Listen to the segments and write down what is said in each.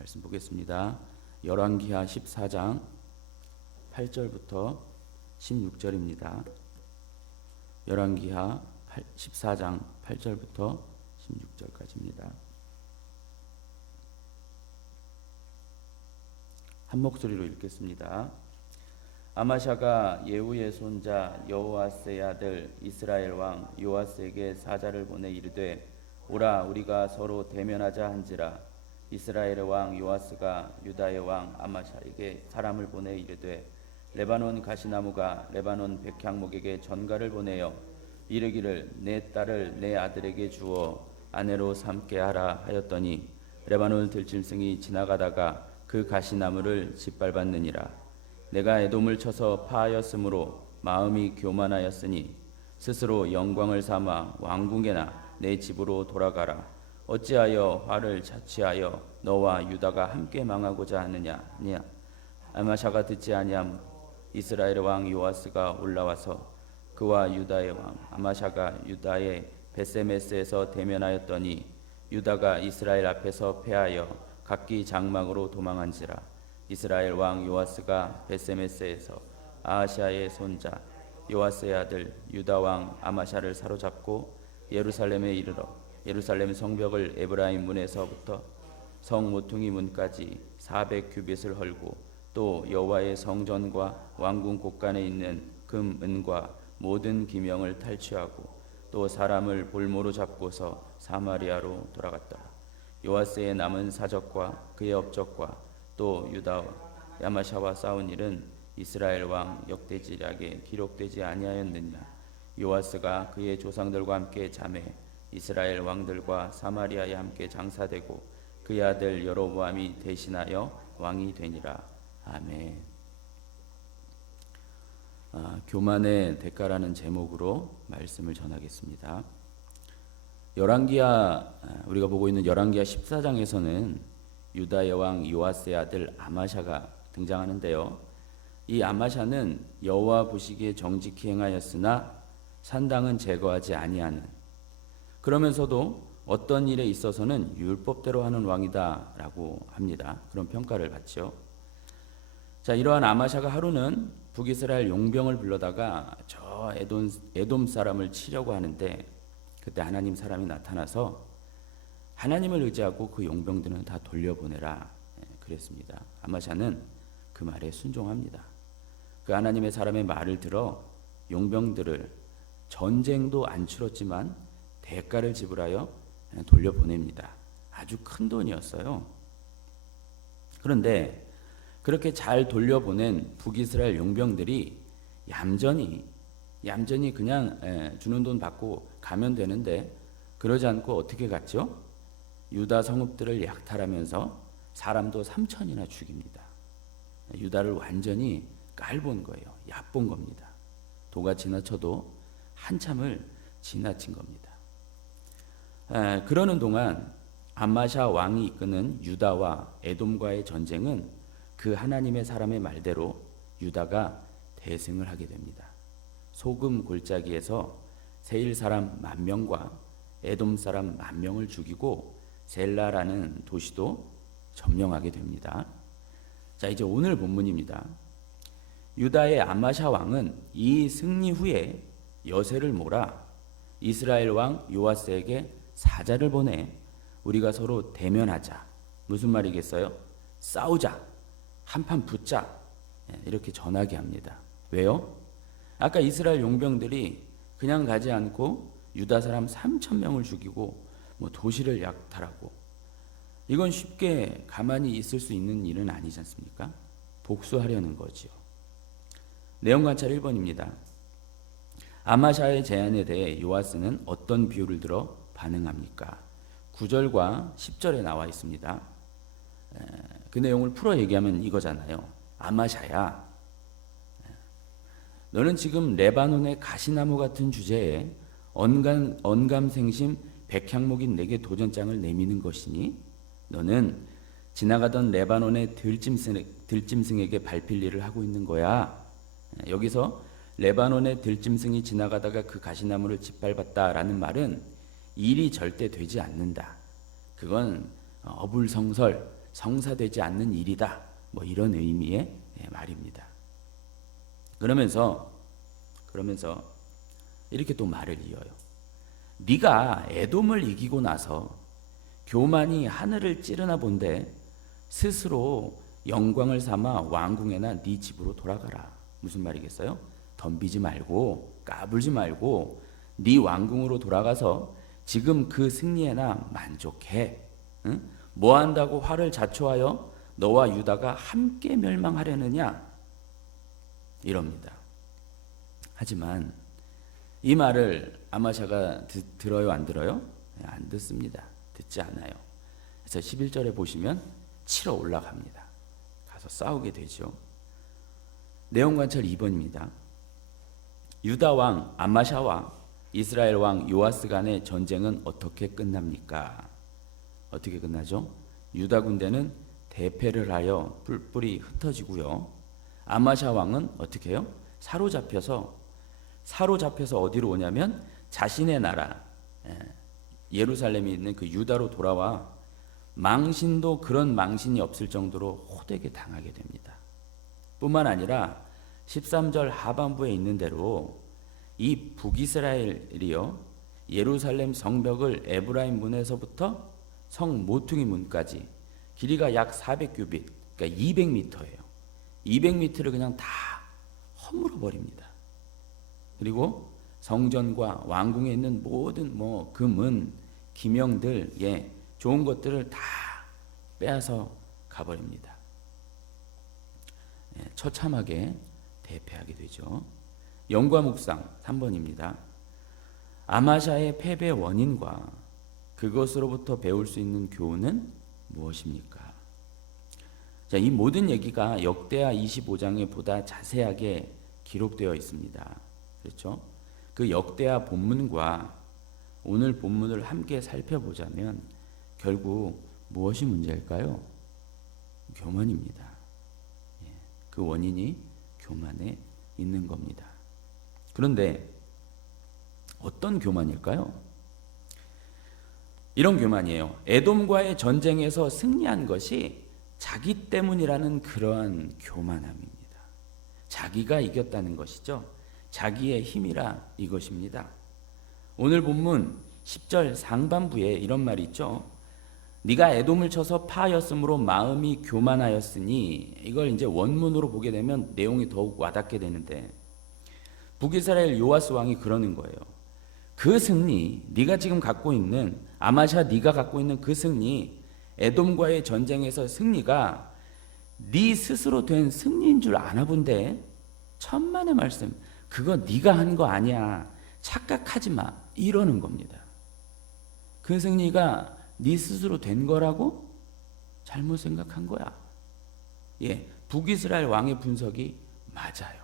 말씀 보겠습니다. 열왕기하 14장 8절부터 16절입니다. 열왕기하 14장 8절부터 16절까지입니다. 한 목소리로 읽겠습니다. 아마샤가 예후의 손자 여호아스의 아들 이스라엘 왕 요아스에게 사자를 보내 이르되 오라 우리가 서로 대면하자 한지라. 이스라엘의 왕 요아스가 유다의 왕 아마샤에게 사람을 보내 이르되 레바논 가시나무가 레바논 백향목에게 전가를 보내어 이르기를 내 딸을 내 아들에게 주어 아내로 삼게 하라 하였더니 레바논 들짐승이 지나가다가 그 가시나무를 짓밟았느니라. 내가 에돔을 쳐서 파하였으므로 마음이 교만하였으니 스스로 영광을 삼아 왕궁에나 내 집으로 돌아가라. 어찌하여 화를 자취하여 너와 유다가 함께 망하고자 하느냐. 아마샤가 듣지 아니하므로 이스라엘 왕 요아스가 올라와서 그와 유다의 왕 아마샤가 유다의 베세메스에서 대면하였더니 유다가 이스라엘 앞에서 패하여 각기 장막으로 도망한지라. 이스라엘 왕 요아스가 베세메스에서 아하시아의 손자 요아스의 아들 유다 왕 아마샤를 사로잡고 예루살렘에 이르러 예루살렘 성벽을 에브라임 문에서부터 성 모퉁이 문까지 400규빗을 헐고 또 여호와의 성전과 왕궁 곳간에 있는 금 은과 모든 기명을 탈취하고 또 사람을 볼모로 잡고서 사마리아로 돌아갔다. 요아스의 남은 사적과 그의 업적과 또 유다와 야마샤와 싸운 일은 이스라엘 왕 역대지략에 기록되지 아니하였느냐. 요아스가 그의 조상들과 함께 잠에 이스라엘 왕들과 사마리아에 함께 장사되고 그의 아들 여로보암이 대신하여 왕이 되니라. 아멘. 교만의 대가라는 제목으로 말씀을 전하겠습니다. 우리가 보고 있는 열왕기하 14장에서는 유다의 왕 요아스의 아들 아마샤가 등장하는데요. 이 아마샤는 여호와 보시기에 정직히 행하였으나 산당은 제거하지 아니하는, 그러면서도 어떤 일에 있어서는 율법대로 하는 왕이다라고 합니다. 그런 평가를 받죠. 자, 이러한 아마샤가 하루는 북이스라엘 용병을 불러다가 저 에돔 사람을 치려고 하는데 그때 하나님 사람이 나타나서 하나님을 의지하고 그 용병들은 다 돌려보내라 그랬습니다. 아마샤는 그 말에 순종합니다. 그 하나님의 사람의 말을 들어 용병들을 전쟁도 안 치렀지만 대가를 지불하여 돌려보냅니다. 아주 큰 돈이었어요. 그런데 그렇게 잘 돌려보낸 북이스라엘 용병들이 얌전히 그냥 주는 돈 받고 가면 되는데 그러지 않고 어떻게 갔죠? 유다 성읍들을 약탈하면서 사람도 3,000이나 죽입니다. 유다를 완전히 깔본 거예요. 얕본 겁니다. 도가 지나쳐도 한참을 지나친 겁니다. 그러는 동안 아마샤 왕이 이끄는 유다와 에돔과의 전쟁은 그 하나님의 사람의 말대로 유다가 대승을 하게 됩니다. 소금 골짜기에서 세일 사람 10,000명과 에돔 사람 10,000명을 죽이고 셀라라는 도시도 점령하게 됩니다. 자, 이제 오늘 본문입니다. 유다의 아마샤 왕은 이 승리 후에 여세를 몰아 이스라엘 왕 요아스에게 사자를 보내 우리가 서로 대면하자. 무슨 말이겠어요? 싸우자. 한판 붙자. 이렇게 전하게 합니다. 왜요? 아까 이스라엘 용병들이 그냥 가지 않고 유다 사람 3,000명을 죽이고 도시를 약탈하고, 이건 쉽게 가만히 있을 수 있는 일은 아니지 않습니까? 복수하려는 거지요. 내용 관찰 1번입니다. 아마샤의 제안에 대해 요아스는 어떤 비유를 들어 반응합니까? 9절과 10절에 나와 있습니다. 그 내용을 풀어 얘기하면 이거잖아요. 아마샤야, 너는 지금 레바논의 가시나무 같은 주제에 언감생심 백향목인 내게 도전장을 내미는 것이니 너는 지나가던 레바논의 들짐승에게 밟힐 일을 하고 있는 거야. 여기서 레바논의 들짐승이 지나가다가 그 가시나무를 짓밟았다라는 말은 일이 절대 되지 않는다. 그건 어불성설, 성사되지 않는 일이다. 뭐 이런 의미의 말입니다. 그러면서 이렇게 또 말을 이어요. 네가 에돔을 이기고 나서 교만이 하늘을 찌르나 본데 스스로 영광을 삼아 왕궁에나 네 집으로 돌아가라. 무슨 말이겠어요? 덤비지 말고 까불지 말고 네 왕궁으로 돌아가서 지금 그 승리에나 만족해. 응? 뭐 한다고 화를 자초하여 너와 유다가 함께 멸망하려느냐? 이럽니다. 하지만 이 말을 아마샤가 들어요, 안 들어요? 안 듣습니다. 듣지 않아요. 그래서 11절에 보시면 치러 올라갑니다. 가서 싸우게 되죠. 내용 관찰 2번입니다. 유다 왕 아마샤와 이스라엘 왕 요아스 간의 전쟁은 어떻게 끝납니까? 어떻게 끝나죠? 유다 군대는 대패를 하여 뿔뿔이 흩어지고요. 아마샤 왕은 어떻게 해요? 사로잡혀서 어디로 오냐면 자신의 나라 예루살렘에 있는 그 유다로 돌아와 망신도 그런 망신이 없을 정도로 호되게 당하게 됩니다. 뿐만 아니라 13절 하반부에 있는 대로 이 북이스라엘이요 예루살렘 성벽을 에브라임 문에서부터 성 모퉁이 문까지 길이가 약 400규빗, 그러니까 200m예요. 200m를 그냥 다 허물어 버립니다. 그리고 성전과 왕궁에 있는 모든 금은 기명들, 좋은 것들을 다 빼앗아 가버립니다. 처참하게 대패하게 되죠. 영과 묵상 3번입니다. 아마샤의 패배 원인과 그것으로부터 배울 수 있는 교훈은 무엇입니까? 자, 이 모든 얘기가 역대하 25장에 보다 자세하게 기록되어 있습니다. 그렇죠? 그 역대하 본문과 오늘 본문을 함께 살펴보자면 결국 무엇이 문제일까요? 교만입니다. 그 원인이 교만에 있는 겁니다. 그런데 어떤 교만일까요? 이런 교만이에요. 에돔과의 전쟁에서 승리한 것이 자기 때문이라는 그러한 교만함입니다. 자기가 이겼다는 것이죠. 자기의 힘이라 이것입니다. 오늘 본문 10절 상반부에 이런 말이 있죠. 네가 에돔을 쳐서 파하였으므로 마음이 교만하였으니, 이걸 이제 원문으로 보게 되면 내용이 더욱 와닿게 되는데 북이스라엘 요아스 왕이 그러는 거예요. 그 승리, 네가 지금 갖고 있는 아마샤 네가 갖고 있는 그 승리, 에돔과의 전쟁에서 승리가 네 스스로 된 승리인 줄 아나 본데 천만의 말씀, 그거 네가 한 거 아니야. 착각하지 마. 이러는 겁니다. 그 승리가 네 스스로 된 거라고 잘못 생각한 거야. 북이스라엘 왕의 분석이 맞아요.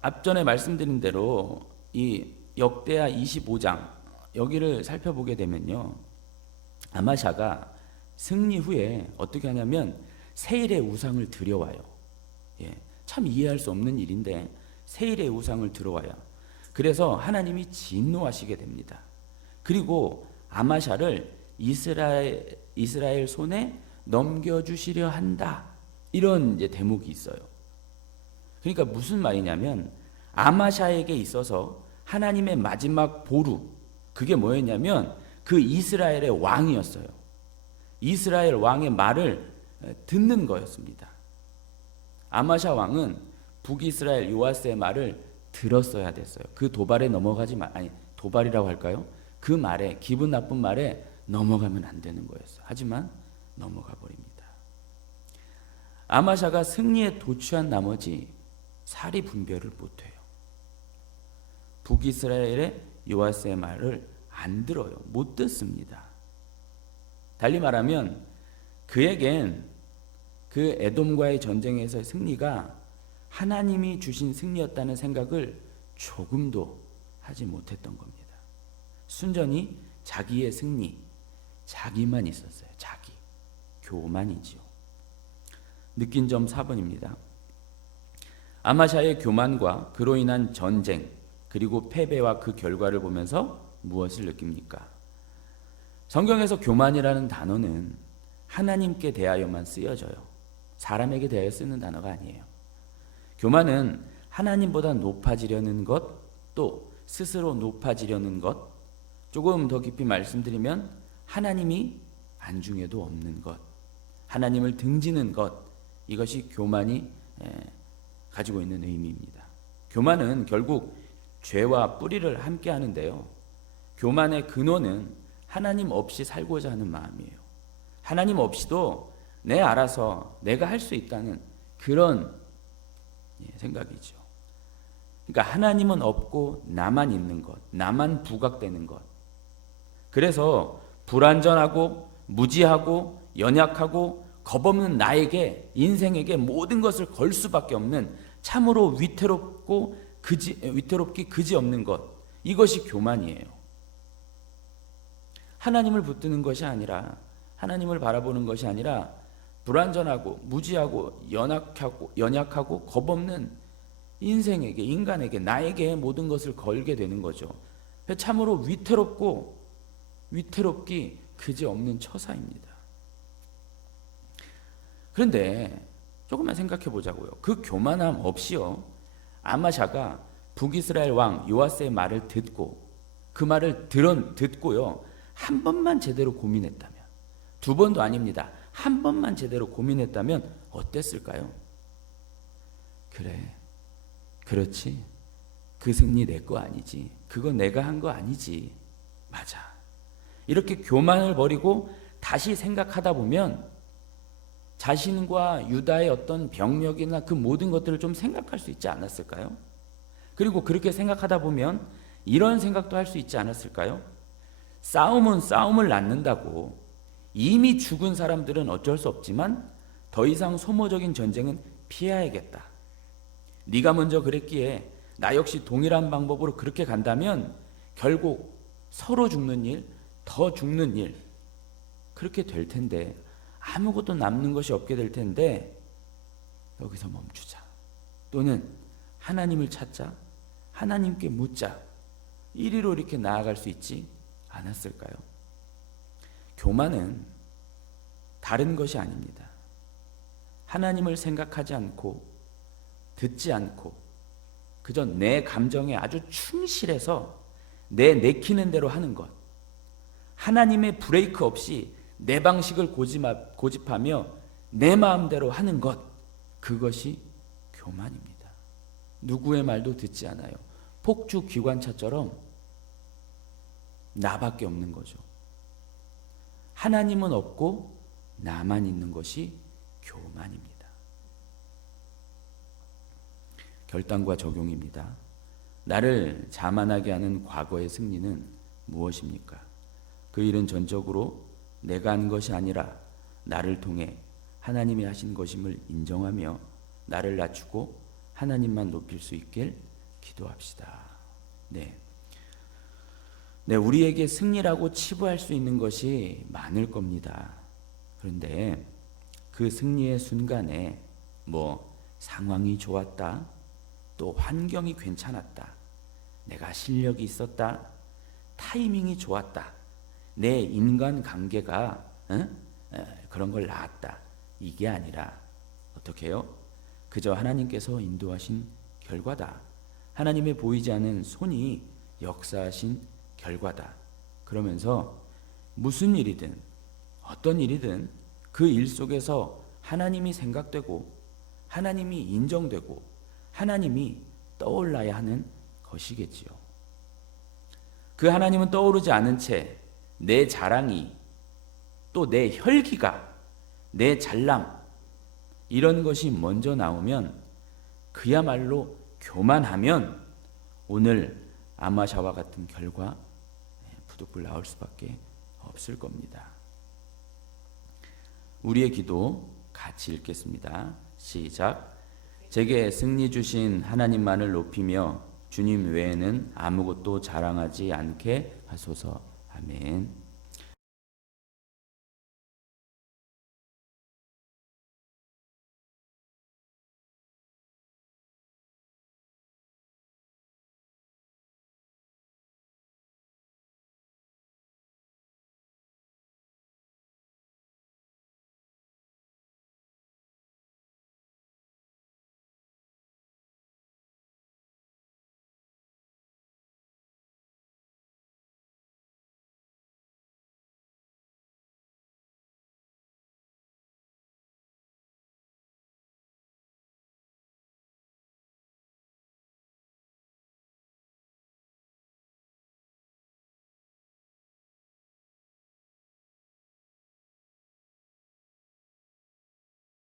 앞전에 말씀드린 대로 이 역대하 25장 여기를 살펴보게 되면요, 아마샤가 승리 후에 어떻게 하냐면 세일의 우상을 들여와요. 참 이해할 수 없는 일인데 세일의 우상을 들어와요. 그래서 하나님이 진노하시게 됩니다. 그리고 아마샤를 이스라엘 손에 넘겨주시려 한다. 이런 이제 대목이 있어요. 그러니까 무슨 말이냐면 아마샤에게 있어서 하나님의 마지막 보루, 그게 뭐였냐면 그 이스라엘의 왕이었어요. 이스라엘 왕의 말을 듣는 거였습니다. 아마샤 왕은 북이스라엘 요아스의 말을 들었어야 됐어요. 그 도발에 도발이라고 할까요? 그 말에, 기분 나쁜 말에 넘어가면 안 되는 거였어요. 하지만 넘어가 버립니다. 아마샤가 승리에 도취한 나머지 사리 분별을 못해요. 북이스라엘의 요아스의 말을 안 들어요. 못 듣습니다. 달리 말하면 그에겐 그 에돔과의 전쟁에서의 승리가 하나님이 주신 승리였다는 생각을 조금도 하지 못했던 겁니다. 순전히 자기의 승리, 자기만 있었어요. 자기, 교만이지요. 느낀 점 4번입니다. 아마샤의 교만과 그로 인한 전쟁, 그리고 패배와 그 결과를 보면서 무엇을 느낍니까? 성경에서 교만이라는 단어는 하나님께 대하여만 쓰여져요. 사람에게 대하여 쓰는 단어가 아니에요. 교만은 하나님보다 높아지려는 것, 또 스스로 높아지려는 것, 조금 더 깊이 말씀드리면 하나님이 안중에도 없는 것, 하나님을 등지는 것, 이것이 교만이 가지고 있는 의미입니다. 교만은 결국 죄와 뿌리를 함께 하는데요. 교만의 근원은 하나님 없이 살고자 하는 마음이에요. 하나님 없이도 내 알아서 내가 할 수 있다는 그런 생각이죠. 그러니까 하나님은 없고 나만 있는 것, 나만 부각되는 것. 그래서 불완전하고 무지하고 연약하고 겁없는 나에게, 인생에게 모든 것을 걸 수밖에 없는 참으로 위태롭기 그지없는 것, 이것이 교만이에요. 하나님을 붙드는 것이 아니라, 하나님을 바라보는 것이 아니라 불완전하고 무지하고 연약하고 겁없는 인생에게, 인간에게, 나에게 모든 것을 걸게 되는 거죠. 참으로 위태롭기 그지없는 처사입니다. 그런데 조금만 생각해 보자고요. 그 교만함 없이요, 아마샤가 북이스라엘 왕 요아스의 말을 듣고, 그 말을 듣고요, 한 번만 제대로 고민했다면, 두 번도 아닙니다, 한 번만 제대로 고민했다면 어땠을까요? 그래, 그렇지, 그 승리 내 거 아니지, 그건 내가 한 거 아니지, 맞아, 이렇게 교만을 버리고 다시 생각하다 보면 자신과 유다의 어떤 병력이나 그 모든 것들을 좀 생각할 수 있지 않았을까요? 그리고 그렇게 생각하다 보면 이런 생각도 할 수 있지 않았을까요? 싸움은 싸움을 낳는다고, 이미 죽은 사람들은 어쩔 수 없지만 더 이상 소모적인 전쟁은 피해야겠다. 네가 먼저 그랬기에 나 역시 동일한 방법으로 그렇게 간다면 결국 서로 죽는 일, 더 죽는 일, 그렇게 될 텐데, 아무것도 남는 것이 없게 될 텐데 여기서 멈추자. 또는 하나님을 찾자, 하나님께 묻자, 이리로 이렇게 나아갈 수 있지 않았을까요? 교만은 다른 것이 아닙니다. 하나님을 생각하지 않고 듣지 않고 그저 내 감정에 아주 충실해서 내키는 대로 하는 것, 하나님의 브레이크 없이 내 방식을 고집하며 내 마음대로 하는 것, 그것이 교만입니다. 누구의 말도 듣지 않아요. 폭주 기관차처럼 나밖에 없는 거죠. 하나님은 없고 나만 있는 것이 교만입니다. 결단과 적용입니다. 나를 자만하게 하는 과거의 승리는 무엇입니까? 그 일은 전적으로 내가 한 것이 아니라 나를 통해 하나님이 하신 것임을 인정하며 나를 낮추고 하나님만 높일 수 있길 기도합시다. 네, 우리에게 승리라고 치부할 수 있는 것이 많을 겁니다. 그런데 그 승리의 순간에 상황이 좋았다, 또 환경이 괜찮았다, 내가 실력이 있었다, 타이밍이 좋았다, 내 인간관계가 그런 걸 낳았다, 이게 아니라 어떻게 해요? 그저 하나님께서 인도하신 결과다, 하나님의 보이지 않는 손이 역사하신 결과다. 그러면서 무슨 일이든 어떤 일이든 그 일 속에서 하나님이 생각되고 하나님이 인정되고 하나님이 떠올라야 하는 것이겠지요. 그 하나님은 떠오르지 않은 채 내 자랑이, 또 내 혈기가, 내 잘남, 이런 것이 먼저 나오면, 그야말로 교만하면 오늘 아마샤와 같은 결과 부득불 나올 수밖에 없을 겁니다. 우리의 기도 같이 읽겠습니다. 시작. 제게 승리 주신 하나님만을 높이며 주님 외에는 아무것도 자랑하지 않게 하소서. 아멘.